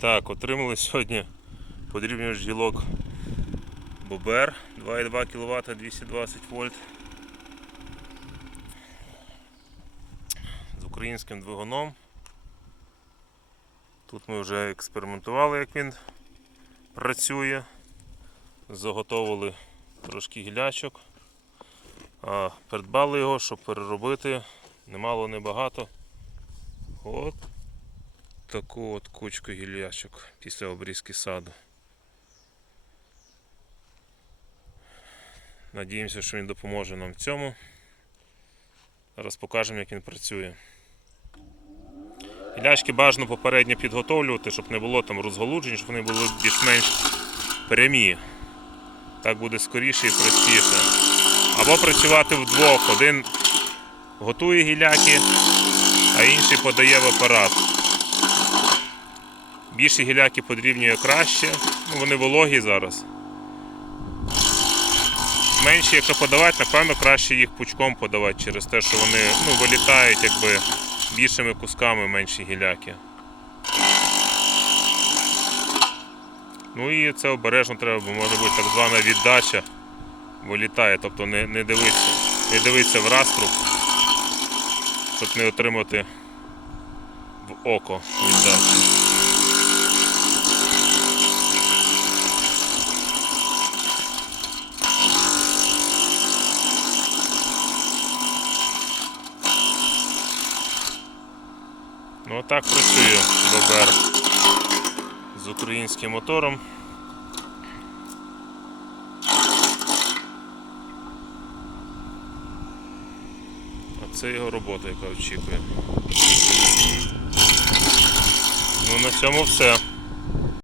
Так, отримали сьогодні подрібнювач гілок Бобер 2,2 кВт 220 вольт. З українським двигуном. Тут ми вже експериментували, як він працює. Заготовили трошки гілячок. А придбали його, щоб переробити немало небагато. От таку от кучку гілячок після обрізки саду. Надіємося, що він допоможе нам в цьому. Зараз покажемо, як він працює. Гілячки бажано попередньо підготовлювати, щоб не було там розголуджень, щоб вони були більш-менш прямі. Так буде скоріше і простіше. Або працювати вдвох. Один готує гіляки, а інший подає в апарат. Більші гіляки подрібнює краще, ну вони вологі зараз. Менші, якщо подавати, напевно, краще їх пучком подавати через те, що вони ну, вилітають якби більшими кусками менші гіляки. Ну і це обережно треба, бо може бути так звана віддача вилітає, тобто не, не дивитися, не дивитися в раструб, щоб не отримати в око віддачу. Ну Отак працює Бобер з українським мотором. А це його робота, яка очікує. Ну на цьому все.